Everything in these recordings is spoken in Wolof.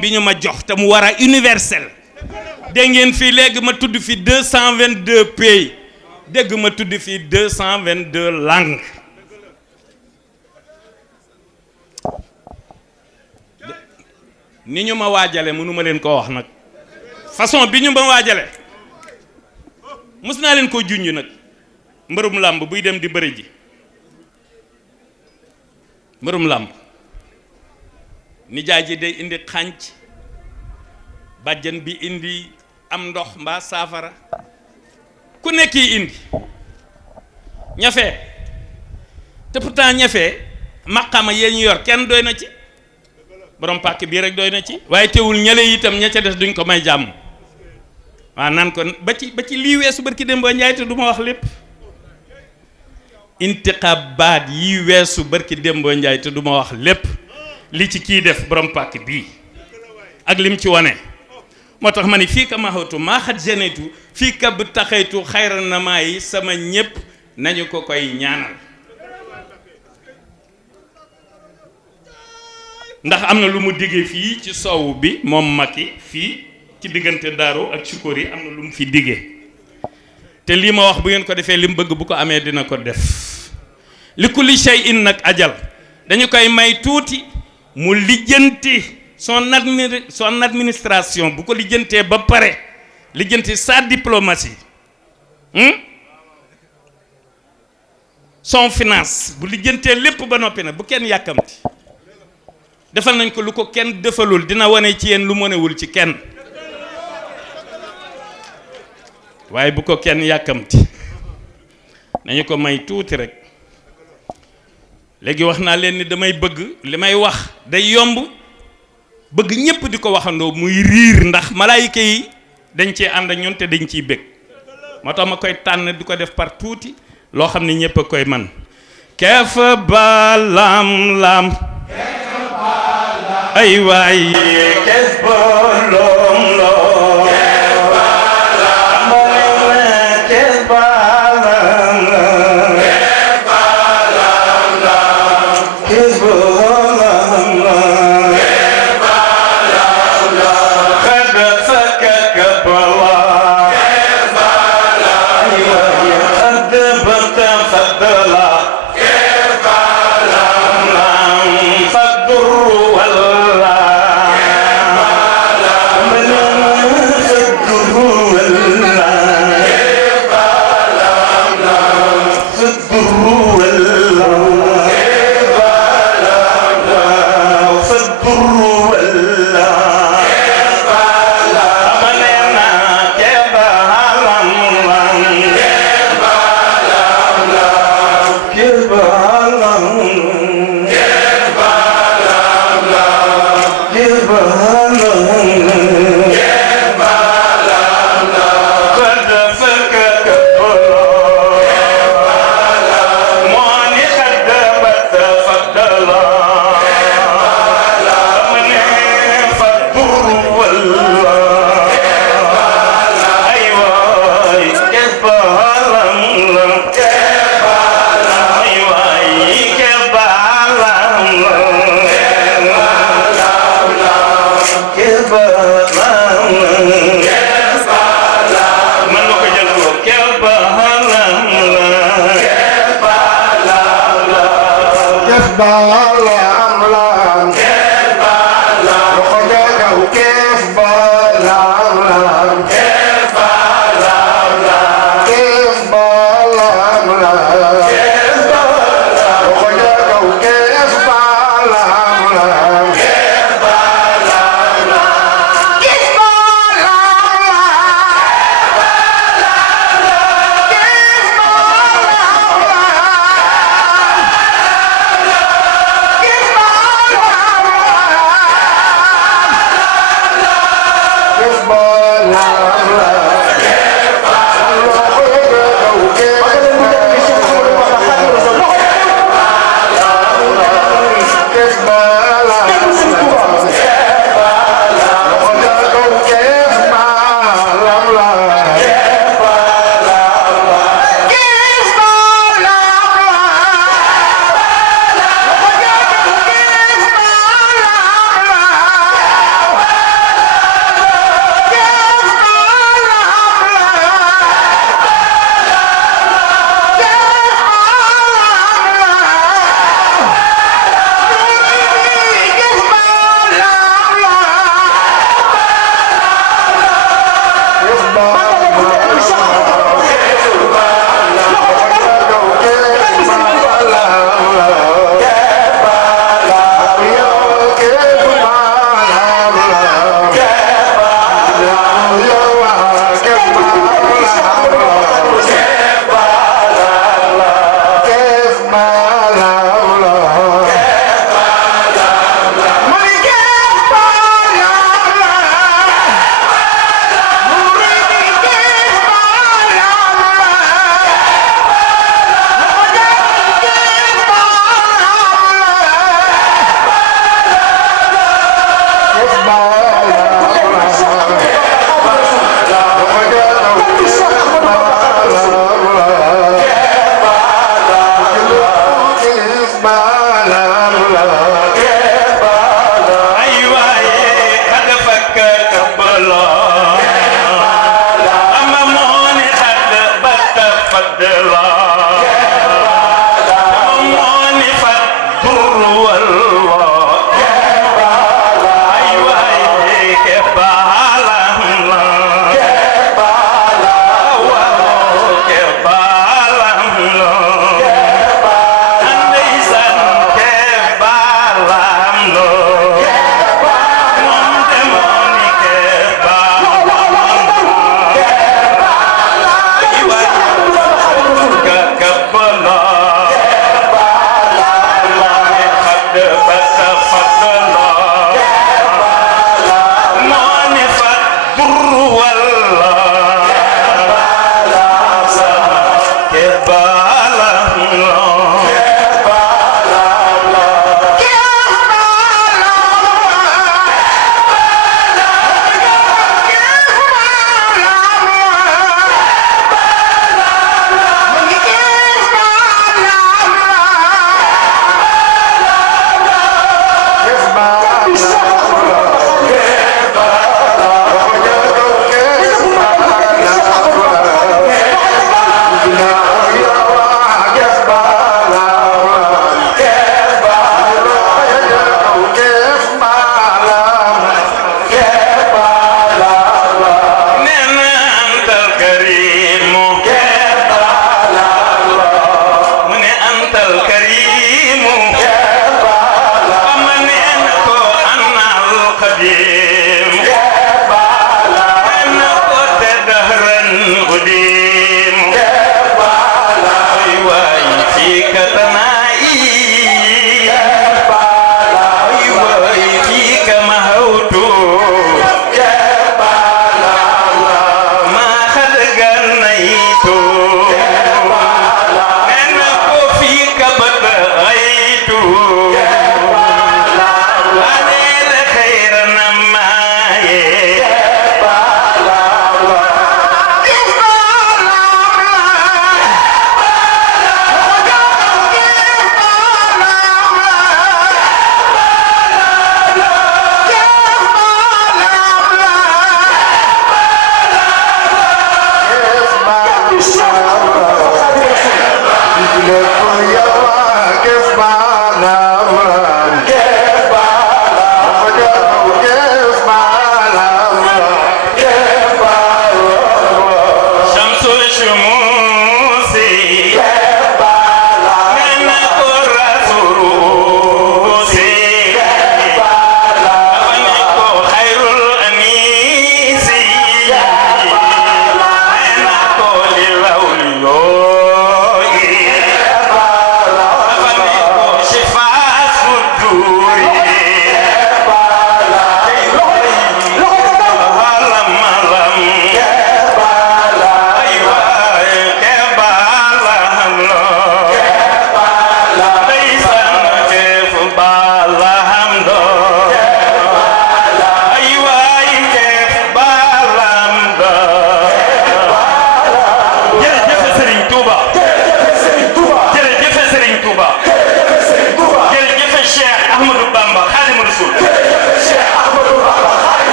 bi ñu ma jox te mu war a universel dégg ngeen fii léegi ma tudd fi 222 pays dégg ma tudd fi 222 langues ni ñu ma waajale mënu ma leen ko wax nag façon bi ñu ma waajale mës naa leen ko junj nag mbërum làmb buy dem di bëri ji mbërum làmb nijaay ji day indi xànc bàjjan bi indi am ndox mbaa saafara ku nekk yi indi ñafe te pourtant ñafe maqama yee ñu yor kenn doy na ci borom pàkk bii rek doy na ci waaye teewul ñale itam ña ca des duñ ko may jàmm waaw naan ko ba ci lii weesu barki dem ba njaay te du ma wax lépp intiqabaat yi weesu barki dem ba njaay te du ma wax lépp li ci kii def borom pàkk bii ak lim ci wane moo tax ma ni fii ka maxatu maa xat genetu fii ka bu taxaytu xayra na maa yi sama ñépp nañu ko koy ñaanal ndax am na lu mu diggee fii ci soowu bi moom Macky fii ci diggante Daaru ak Sukóor yi am na lu mu fi diggee te lii ma wax bu ngeen ko defee li mu bëgg bu ko amee dina ko def li kulli shay'in nag ajal dañu koy may tuuti mu lijjanti son administration bu ko lijjantee ba pare lijjanti sa diplomatie son finance bu lijjantee lépp ba noppi nag bu kenn yàkkamti defal nañ ko lu ko kenn defalul dina wane ci yéen lu mënewul ci kenn waaye bu ko kenn yàkkamti nañu ko may tuuti rek léegi wax naa leen ni damay bëgg li may wax day yomb bëgg ñépp di ko waxandoo muy riir ndax malaayika yi dañ cee ànd ak ñun te dañ ciy bëgg moo tax ma koy tànn di ko def par tuuti loo xam ne ñépp a koy man keef ba lam lam ay waay keef ba lom lom keef ba lam lam keef ba lam lam xad sakaka bala keef ba lam xad bata fadala keef ba lam fadru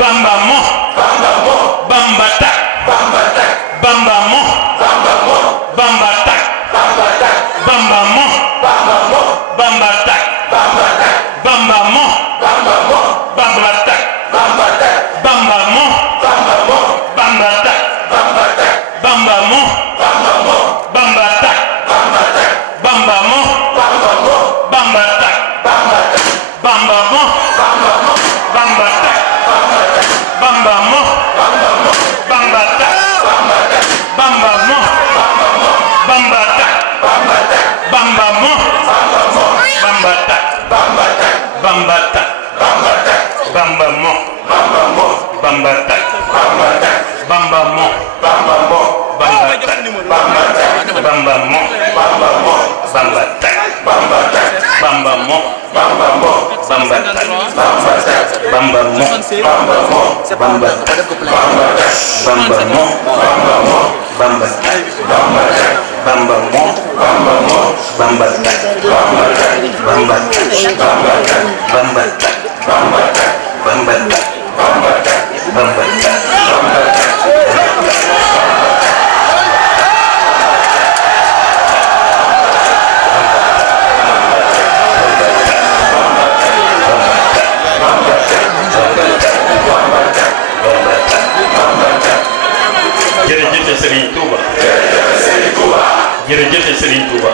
Bamba mo Bamba tak Bamba mo Bamba tak Bamba mo Bamba tak Bamba mo Bamba tak Bamba mo Bamba tak Bamba mo Bamba tak Bamba mo Bamba tak Bamba mo Bamba tak Bamba mo Bamba tak Bamba mo Bamba tak Bamba mo Bamba tak Bamba tak Bamba mo Bamba tak Bamba mo Bamba tak Bamba mo Bamba tak Bamba mo Bamba tak Bamba mo Bamba tak Bamba mo Bamba tak Bamba mo Bamba tak Bamba tak Bamba tak Bamba tak Bamba tak jërëjëf Serigne Touba jërëjëf Serigne Touba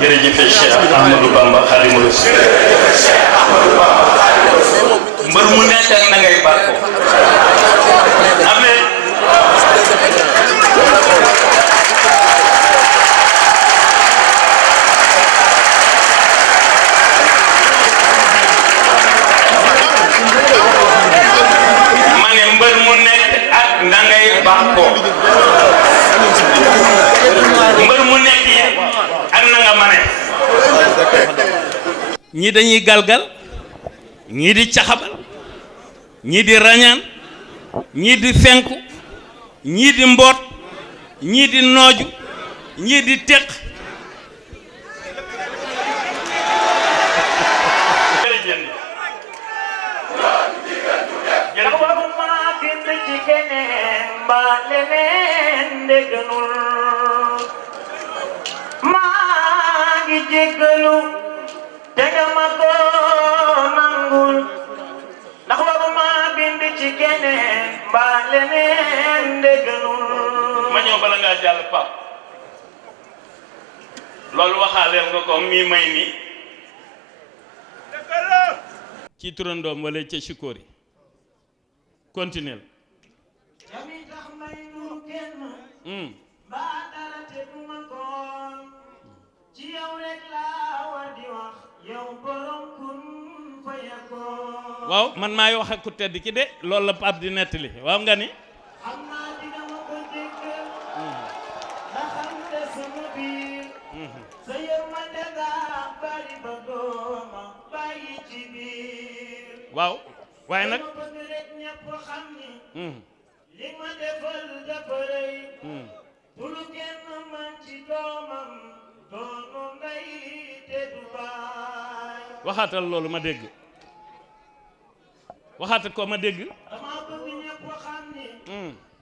jërëjëf Cheikh Ahmadou Bamba Khadimu Rasul mbër mu nekk ak na ngay bàkkoo amen ma ne mbër mu nekk ak na ngay bàkkoo mbër mu nekk ak na nga mane ñii dañuy galgal ñii di caxabal ñii di rañaan ñii di fenku ñii di mboot ñii di nooju ñii di teq jéggalu te nga ma ko nangul ndax waruma bind ci keneen mbaa leneen ndégganul ma ñëw bala ngaa jàll pap loolu waxaaleel nga ko mii may ni ci turandoom wala ca Sikori continuel jami tax may nuru kenn mbaa dara te duma ko ci yow rek laa war di wax yow borom kun fa yakoo waaw man maay wax ak ku tedd ki de loolu la Pape di nettali waaw nga ni xam naa dina ma ko jéggal ndax xam ne sama biir sa yërmande daa bari ba dooma bàyyi ci biir waaw waaye nag dama bëgg rek ñëpp xam ni li ma defal dafa rëy bu lu kenn man ci doomam doonu ndey te du baay waxaatal loolu ma dégg waxaatal ko ma dégg dama bëgg ñëpp xam ni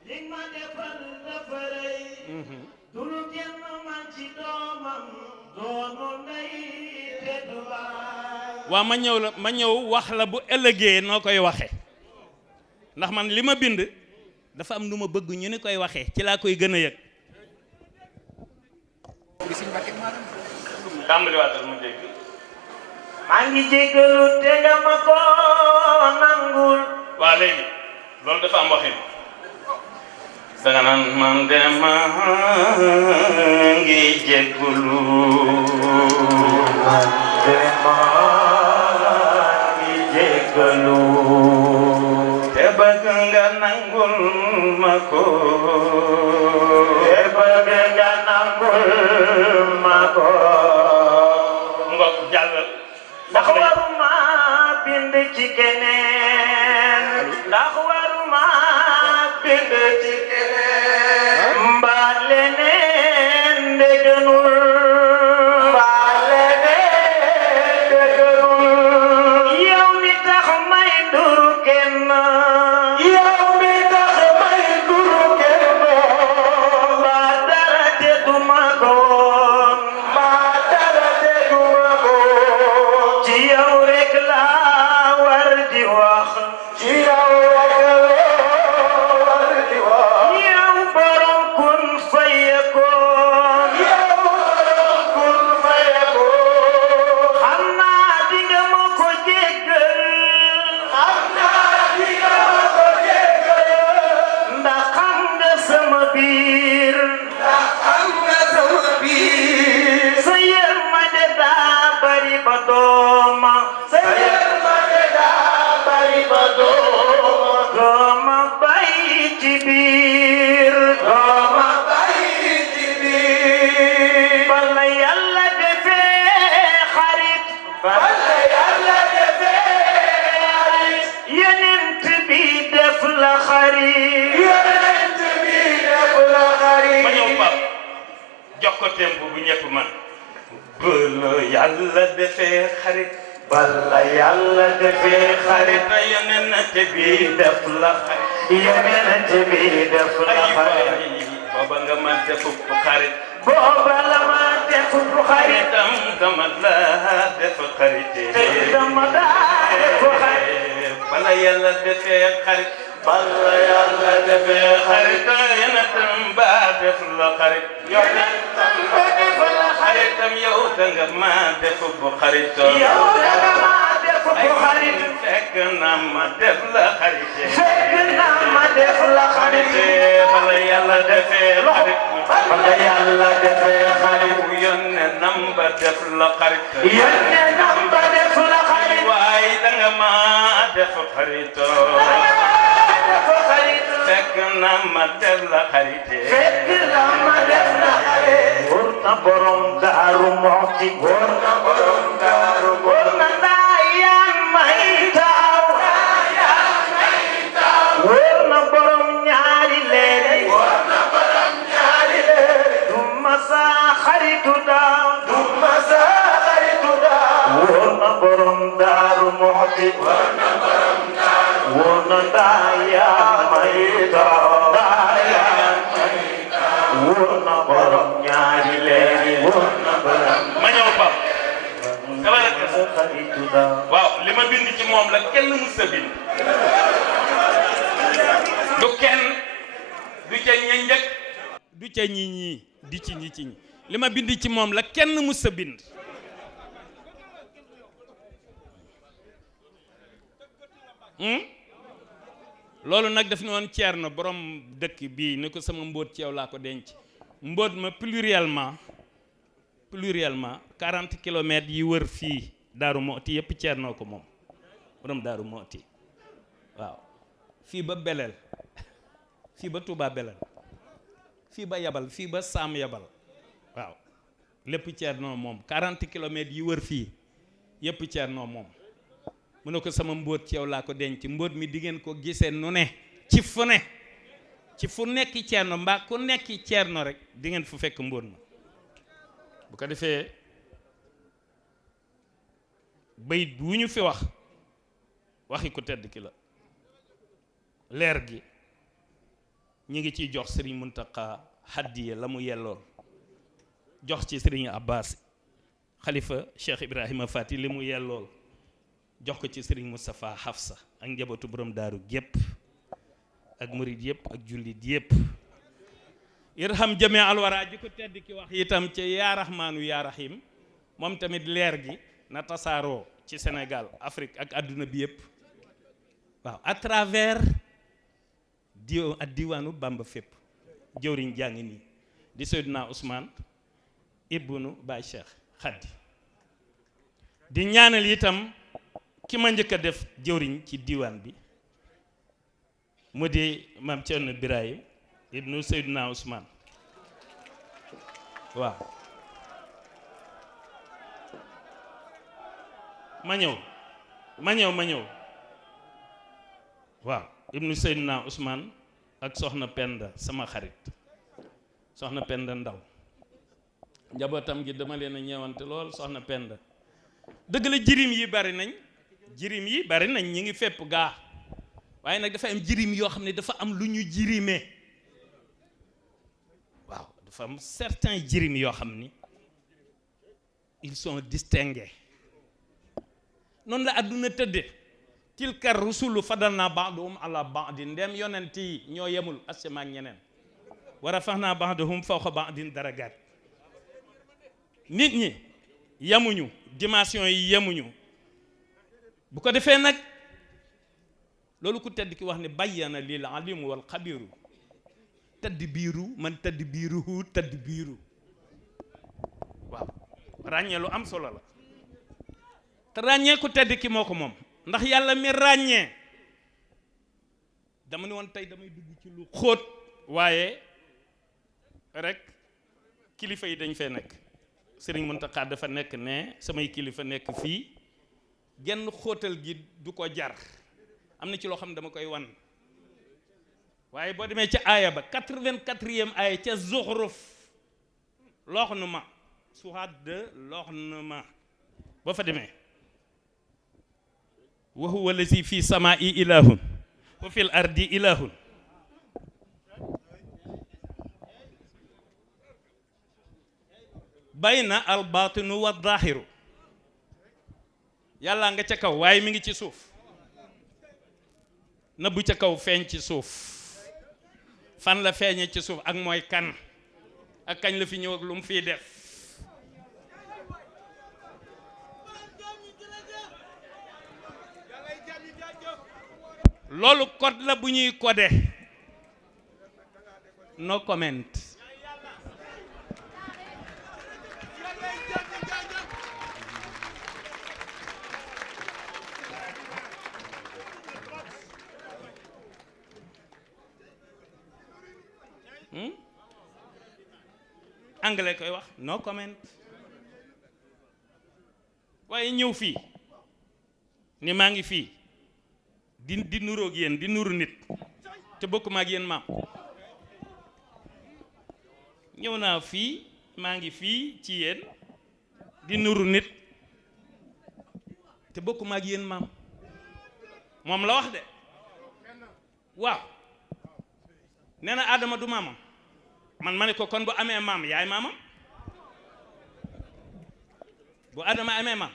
li ma defal dafa rëy bu lu kenn man ci doomam doonu ndey te du baay waaw ma ñëw wax la bu ëllëgee noo koy waxe ndax man li ma bind dafa am nu ma bëgg ñu ni koy waxee ci laa koy gën a yëg tàmbaliwaatal ma dégg maa ngi jéggalu te nga ma ko nangul waa léegi loolu dafa am waxin danga naan man de maa ngi jéggalu man de maa ngi jéggalu te bëgg nga nangul ma ko te bëgg nga nangul ma ko ngok jàllal ndax waruma bind ci keneen ndax waruma bind ci keneen mbaa leneen ndégganul mbaa leneen ndégganul yow mi tax may nduru di wax ci yow rek la war di wax yow borom kun fayakoon yow borom kun fayakoon xam naa di nga ma ko jéggal xam naa di nga ma ko jéggal ndax xam nga sama biir ndax xam nga sama biir sa yërmande daa bari ba dooma sa yërmande daa bari ba dooma bàyyi ci biir dooma bàyyi ci biir bala yàlla defee xarit bala yàlla defee xarit yenent bi def la xarit yonent bi def la xarit ma ñëw pap jox ko tempo bu ñëpp man bala yàlla defee xarit bala yàlla defee xarit te yonent bi def la xarit yenent bi def la ay xarit waay booba nga ma defu xarit booba la ma def xarit itam dama la def xarit te dama daa def xarit bala yàlla defee xarit bala yàlla defee xarit yonentam ba def la xarit yonentam ba def la xarit xaritam yow danga ma def bu xarit yow danga ma def xarit fekk na ma def la xarit fekk na ma def la xarit bala yàlla defee xarit bala yàlla defee xarit yonentam ba def la xarit yonentam ba def la xarit waaye danga ma def xarit def xarit fekk na ma def la xarit fekk na ma def la xarit wóor na borom Daaru Muxti wóor na borom Daaru wóor na Daayaan may taaw wóor na borom ñaari leer war na borom ñaari leer du ma sa xaritu daaw du ma sa xaritu daaw wóor na borom Daaru Muxti war na borom Daaru wóor na Daayaan may taaw wóor na borom ñaari leer wóor na borom ma ñëw pap tabaraka xaritu daaw waaw li ma bind ci moom la kenn mus a bind du kenn du ca ña njëkk du ca ñi ñii di ci ñi ci ñi li ma bind ci moom la kenn mus a bind loolu nag daf ne woon Ceerno borom dëkk bii ni ko sama mbóot ci yow laa ko denc mbóot ma pluriellement 40 kilomètres yi wër fii Daaru Muxti yëpp Ceernoo ko moom borom Daaru Muxti waaw fii ba Belel fii ba Touba Belel fii ba Yabal fii ba Saam Yabal waaw lépp Ceernoo moom 40 kilomètres yi wër fii yëpp Ceernoo moom mu ne ko sama mbóot ci yow laa ko denc mbóot mi di ngeen ko gisee nu ne ci fu nekk Ceerno mbaa ku nekk Ceerno rek di ngeen fu fekk mbóot ma bu ko defee bayit bu ñu fi waxi ko tedd ki la leer gi ñu ngi ciy jox Serigne Mountakha hadiya la mu yellool jox ci Serigne Abbas xalifa Cheikh Ibrahima Fati li mu yellool jox ko ci Serigne Moustapha Hafsa ak njabootu borom daaru gépp ak murid yëpp ak jullit yëpp irham jame alwara ji ko tedd ki wax itam ci yaa rahmaanu yaa rahim moom tamit leer gi na tasaaroo ci Sénégal Afrique ak adduna bi yëpp waaw à travers diwaanu Bamba fépp jëwriñ jàngi nii di Seydina Ousmane ibnu Baye Cheikh Khady di ñaanal itam ki ma njëkk a def jëwriñ ci diwaan bi mu di maam Thierno Birahim ibnu Seydina Ousmane waaw ma ñëw waaw ibnu Seydina Ousmane ak soxna Penda sama xarit soxna Penda Ndaw njabootam gi dama leen a ñeewante lool soxna Penda dëgg la jirim yi bari nañ ñi ngi fépp gaa waaye nag dafa am jirim yoo xam ne dafa am lu ñu jirimee waaw dafa am certains jirim yoo xam ni ils sont distingués noonu la àdduna tëdde tilka rusulu fadalna ba'dahum ala ba'din ndem yonent yi ñoo yemul asama ak ñeneen wa rafa'na ba'dahum fawqa ba'din darajaat nit ñi yemuñu dimension yi yemuñu bu ko defee nag loolu ku tedd ki wax ne bayyana lil alimu wal xabiru tadbiiru man tadbiiruhu tadbiiru waaw ràññee lu am solo la te ràññee ku tedd ki moo ko moom ndax yàlla mi ràññee dama ne woon tey damay dugg ci lu xóot waaye rek kilifa yi dañ fee nekk Sëriñ Muntaxa dafa nekk ne samay kilifa nekk fii genn xóotal gi du ko jar am na ci loo xam ne dama koy wan waaye boo demee ca aaya ba 84e aaya ca Zuxruf loox nu ma suxaat de loox nu ma boo fa demee wa huwa allazi fi samaa'i ilahun wa fil ardi ilahun bayna al batinu wa zahiru yàlla nga ca kaw waaye mi ngi ci suuf na bu ca kaw feeñ ci suuf fan la feeñee ci suuf ak mooy kan ak kañ la fi ñëw ak lu mu fiy def loolu code la bu ñuy codé no comment anglais koy wax no comment waaye ñëw fii ni maa ngi fii di nuroog yéen di nuru nit te bokkuma ak yéen maam ñëw naa fii maa ngi fii ci yéen di nuru nit te bokkuma ak yéen maam moom la wax de waaw nee na Adama du maamam man ma ne ko kon bu amee maam yaay maamam bu Adama amee maam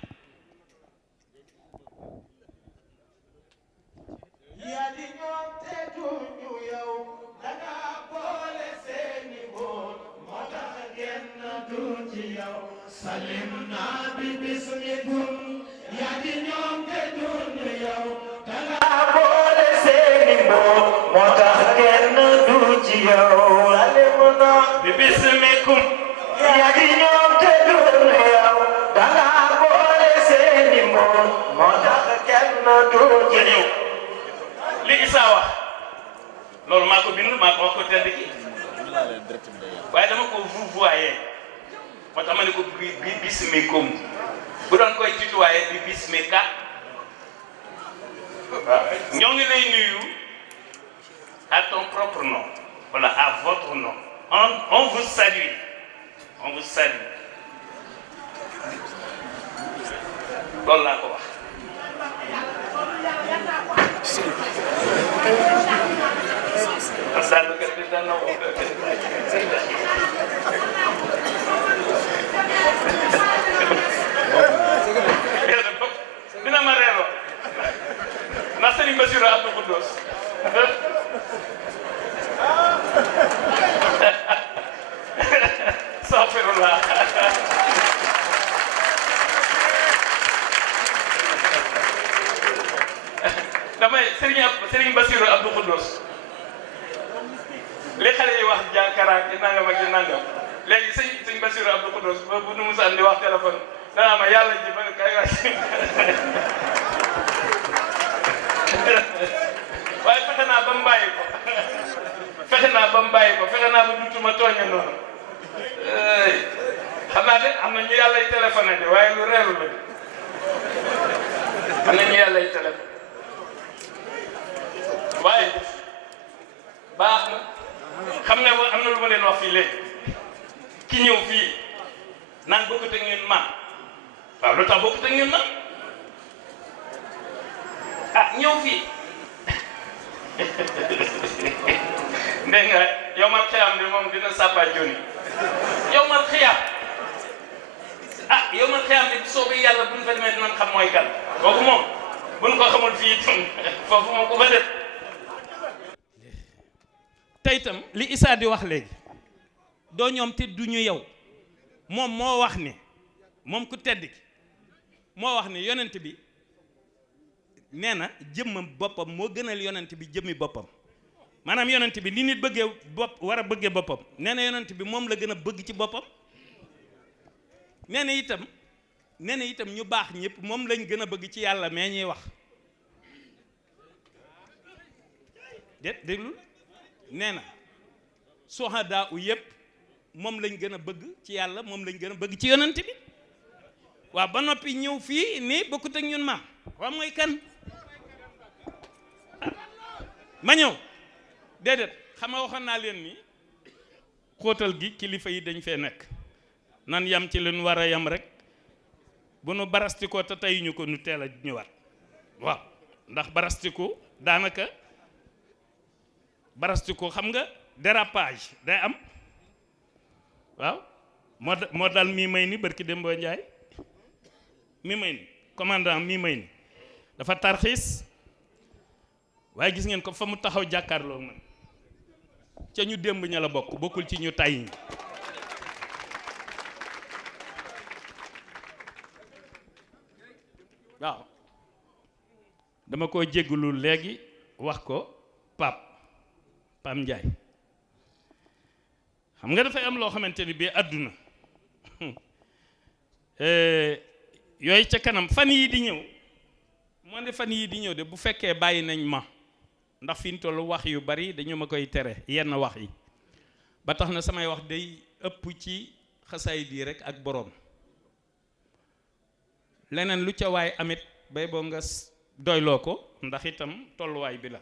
yaa di ñoom te duñu yow danga boole seeni boon moo tax genn du ci yow salim naa bi bismikum yaa di ñoom te duñu yow danga boole seeni boon moo tax genn du ci yow salim naa bi bismikum yaa di ñoom te duñu yow danga boole seeni boon moo tax genn du ci yow li Issa wax loolu maa ko bind maa ko wax ko tedd ki waaye dama ko vouvoyé moo tax ma ne ko bi bismikum bu doon koy tutoyé bi bismika waaw ñoo ngi lay nuyu à ton propre nom wala à votre nom on vous salue loolu laa ko wax dina ma reeloo ndax Sëriñ Bassirou Abdou Khoudoss astaghfirullah damay Sëriñ Bassirou Abdou Khoudoss li xale yi wax jànkaraak di nangam ak di nangam léegi sëñ Bassirou Abdou Khoudoss ba bu nu musaan di wax téléphone danaa ma yàlla ji ba kay wax waaye fexe naa ba mu bàyyi ko fexe naa ba dutuma tooñe noonu xam naa de am na ñu yàlla y téléphoné de waaye lu reeru la de am na ñu yàlla y téléphoné waaye baax na xam ne am na lu ma leen wax fii léegi ki ñëw fii naan bokkut ak ñun maam waaw lu tax bokkut ak ñun maam ah ñëw fii dégg nga yow man xiyam bi moom dina sàppa joni yow man xiyam yow man xiyam bi soobee yàlla buñ fa demee dinañ xam mooy kan kooku moom buñ ko xamul fii itam foofu moom ko fa def tey itam li Issa di wax léegi doo ñoom te du ñu yow moom moo wax ne moom ku tedd ki moo wax ne yonent bi nee na jëmmam boppam moo gënal yonent bi jëmmi boppam maanaam yonent bi li nit bëggee bopp war a bëggee boppam nee na yonent bi moom la gën a bëgg ci boppam nee na itam ñu baax ñëpp moom lañ gën a bëgg ci yàlla mais ñuy wax déglu nee na suhadaa u yëpp moom lañ gën a bëgg ci yàlla moom lañ gën a bëgg ci yonent bi waaw ba noppi ñëw fii nii bokkut ak ñun maam waaw mooy kan ma ñëw déedéet xam nga waxoon naa leen ni xóotal gi kilifa yi dañ fee nekk nan yam ci leen war a yam rek bu nu barastikoo te tey ñu ko nu teel a ñëwaat waaw ndax barastiku daanaka barastiku xam nga dérapage day am waaw moo dal mii may ni barki Dembo Njaay mii may ni commandant mii may ni dafa tarxiis waaye gis ngeen ko fa mu taxaw jàkkaarloo man ca ñu démb ña la bokkul ci ñu tay ñi waaw dama koo jéggulu léegi wax ko Pam Njaay xam nga dafay am loo xamante ni bii àdduna yooyu ca kanam fan yii di ñëw moo ne fan yii di ñëw de bu fekkee bàyyi nañ ma ndax fi ñu toll wax yu bari dañu ma koy tere yenn wax yi ba tax na samay wax day ëpp ci xasaayid yi rek ak boroom leneen lu ca waay amit bay boo nga doyloo ko ndax itam tolluwaay bi la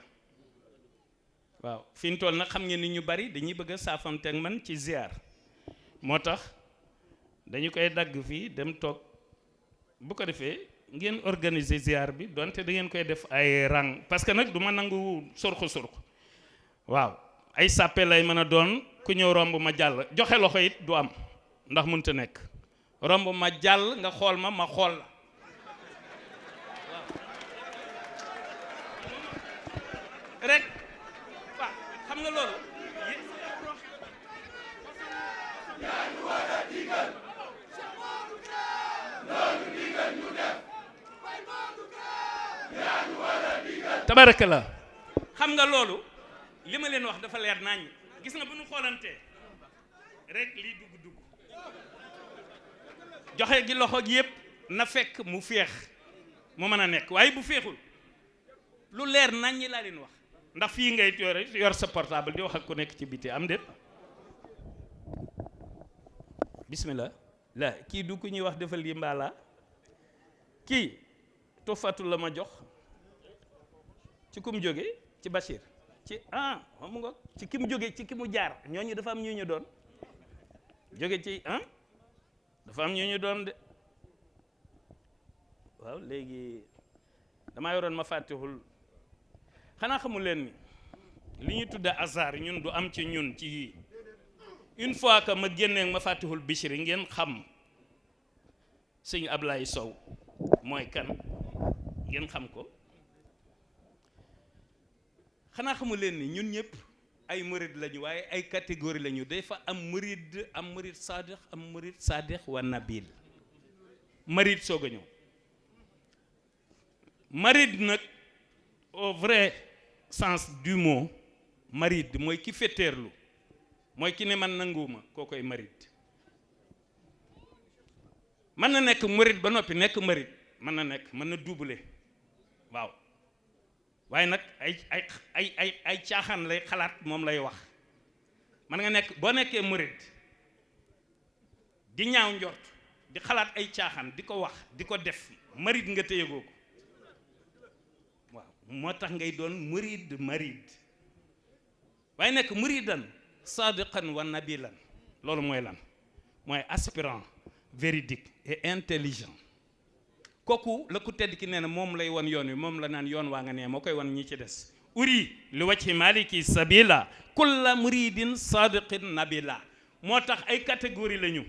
waaw fi ñu toll nag xam ngeen ni ñu bari dañuy bëgg a saafanteeg man ci ziar moo tax dañu koy dagg fii dem toog bu ko defee ngeen organiser ziar bi donte da ngeen koy def ay rang parce que nag du ma nangu surxu waaw ay sàppe lay mën a doon ku ñëw romb ma jàll joxe loxo it du am ndax mënut a nekk romb ma jàll nga xool ma xool la rek waaw xam nga loolu tabaraka la xam nga loolu li ma leen wax dafa leer nañ gis nga bu ñu xoolantee rek lii dugg joxe gi loxo gi yëpp na fekk mu féex mu mën a nekk waaye bu féexul lu leer nañ ñi laa leen wax ndax fii ngay yor sa portable di wax ak ku nekk ci biti am déet bismillah la kii du ku ñuy wax defal lii mbaalaa kii tofatul la ma jox ci ku mu jóge ci Bachir ci mu nga ci ki mu jóge ci ki mu jaar ñooñu dafa am ñu ñu doon jóge ci dafa am ñu ñu doon de waaw léegi damaa yoroon ma fàttixul xanaa xamul leen ni li ñu tudde hasard ñun du am ci ñun ci yii une fois que ma génnee ma fàttixul Bichri ngeen xam sëñ Ablaye Sow mooy kan ngeen xam ko xanaa xamul leen ni ñun ñëpp ay murid lañu waaye ay catégorie lañu day fa am murid saadix am murid saadix wa nabil murid soog a ñëw murid nag au vrai sens du mot murid mooy ki fetteerlu mooy ki ne man nanguwuma koo koy murid mën na nekk murid ba noppi nekk murid mën na nekk mën na doubler waaw waaye nag ay caaxaan lay xalaat moom lay wax man nga nekk boo nekkee murid di ñaaw njort di xalaat ay caaxaan di ko wax di ko def murid nga téyegoo ko waaw moo tax ngay doon murid waaye nekk muridan sadiqan wa nabilan loolu mooy lan mooy aspirant véridique et intelligent kooku la ku tedd ki nee na moom lay wan yoon wi moom la naan yoon waa nga nee moo koy wan ñi ci des uri li wajhi maliki sabila kulla muridin sadiqin nabila moo tax ay catégorie lañu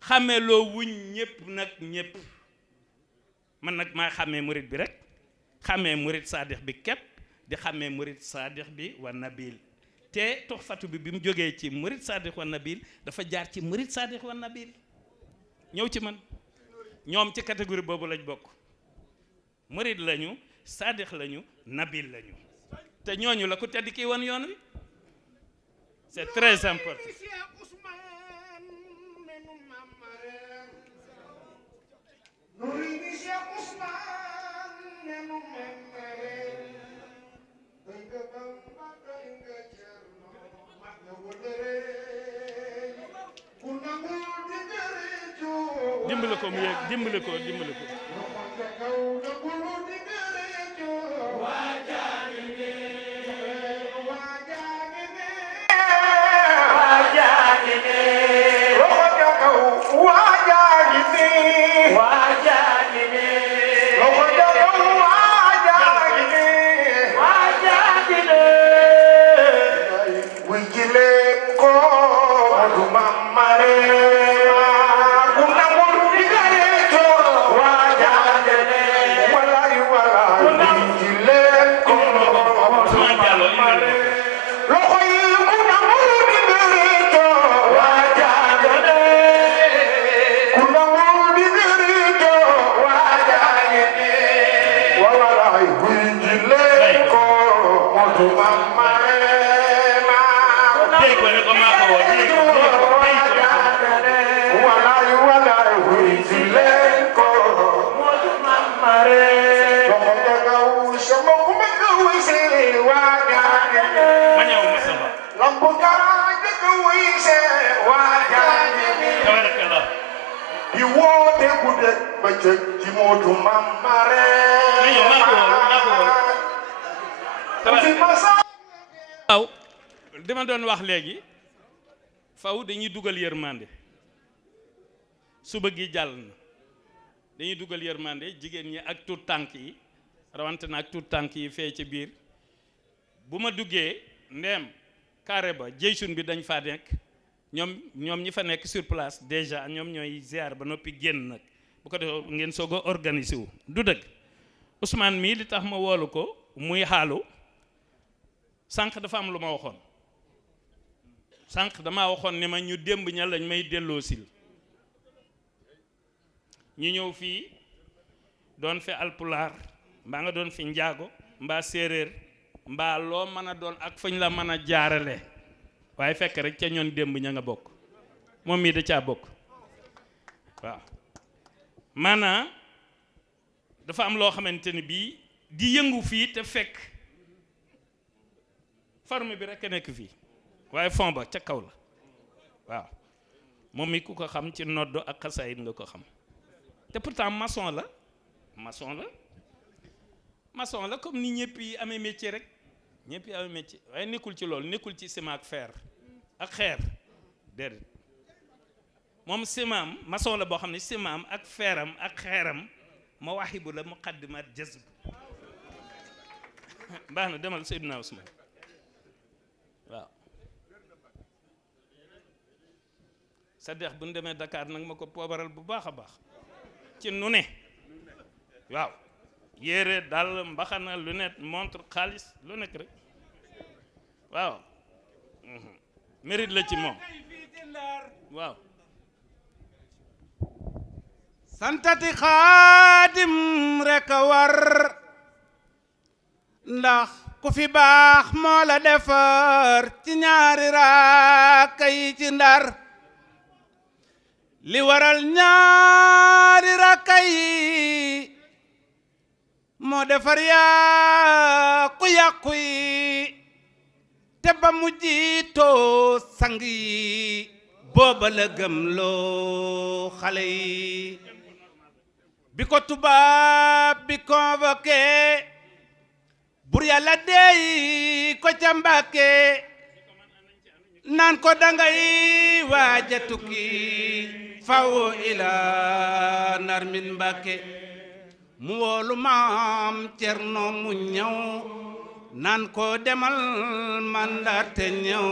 xàmmee loo wuñ ñëpp nag ñëpp man nag maa xàmmee murid bi rek xàmmee murid saadix bi képp di xàmmee murid saadix bi wa nabil te tuxfatu bi mu jógee ci murid saadix wa nabil dafa jaar ci murid saadix wa nabil ñëw ci man ñoom ci catégorie boobu lañ bokk murid lañu saadix lañu nabil lañu te ñooñu la ko tedd kii woon yoon wi c'est très important. dimbale ko mu yegg dimbale ko waaw dama doon wax léegi faw dañuy dugal yërmande suba gi jàll na dañuy dugal yërmande jigéen ñi ak tuut tànk yi rawante na ak tuut tànk yi fee ci biir bu ma duggee ndeem carré ba jeysun bi dañ fa nekk ñoom ñi fa nekk sur place déjà ñoom ñooy ziar ba noppi génn nag bu ko defee ngeen soog a organiser wu du dëgg Ousmane mii li tax ma woolu ko muy xaalu sànq dafa am lu ma waxoon sànq damaa waxoon ne ma ñu démb ña lañ may delloo sil ñu ñëw fii doon fi alpulaar mbaa nga doon fi njaago mbaa séeréer mbaa loo mën a doon ak fañ la mën a jaarale waaye fekk rek ca ñoon démb ña nga bokk moom mii da caa bokk waaw maanaam dafa am loo xamante ni bii di yëngu fii te fekk forme bi rek a nekk fii waaye fond ba ca kaw la waaw moom mi ku ko xam ci noddo ak xasaayit nga ko xam te pourtant maçon la comme ni ñëpp yi amee métier rek ñëpp yi amee métier waaye nekkul ci loolu nekkul ci ciment ak fer ak xeer déedéet moom ciment maçon la boo xam ne ciment ak feeram ak xeeram ma waxibu la muqaddimat jazb baax na demal Seydina Ousmane waaw sa dex bu ñu demee Dakar nag ma ko poobaral bu baax a baax ci nu ne waaw yére dal mbaxana lunette montre xaalis lu nekk rek waaw mérite la ci moom waaw santati xaadim rek a war ndax ku fi baax moo la defar ci ñaari raaka yi ci Ndar li waral ñaari raaka yi moo defar yàqu yi te ba mu jiitoo sang yi booba la gëm loo xale yi bi ko tubaab bi convoqué bur yàlla deey ko ca Mbàkke naan ko dangay waaja tukki faw ila nar min Mbàkke mu woolu maam Cerno mu ñëw naan ko demal mandar te ñëw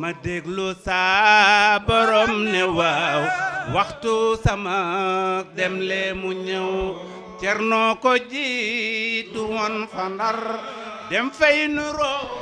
ma déglu saa borom ne waaw waxtu sama dem lee mu ñëw Cerno ko jiitu woon fa Ndar dem fay nu roo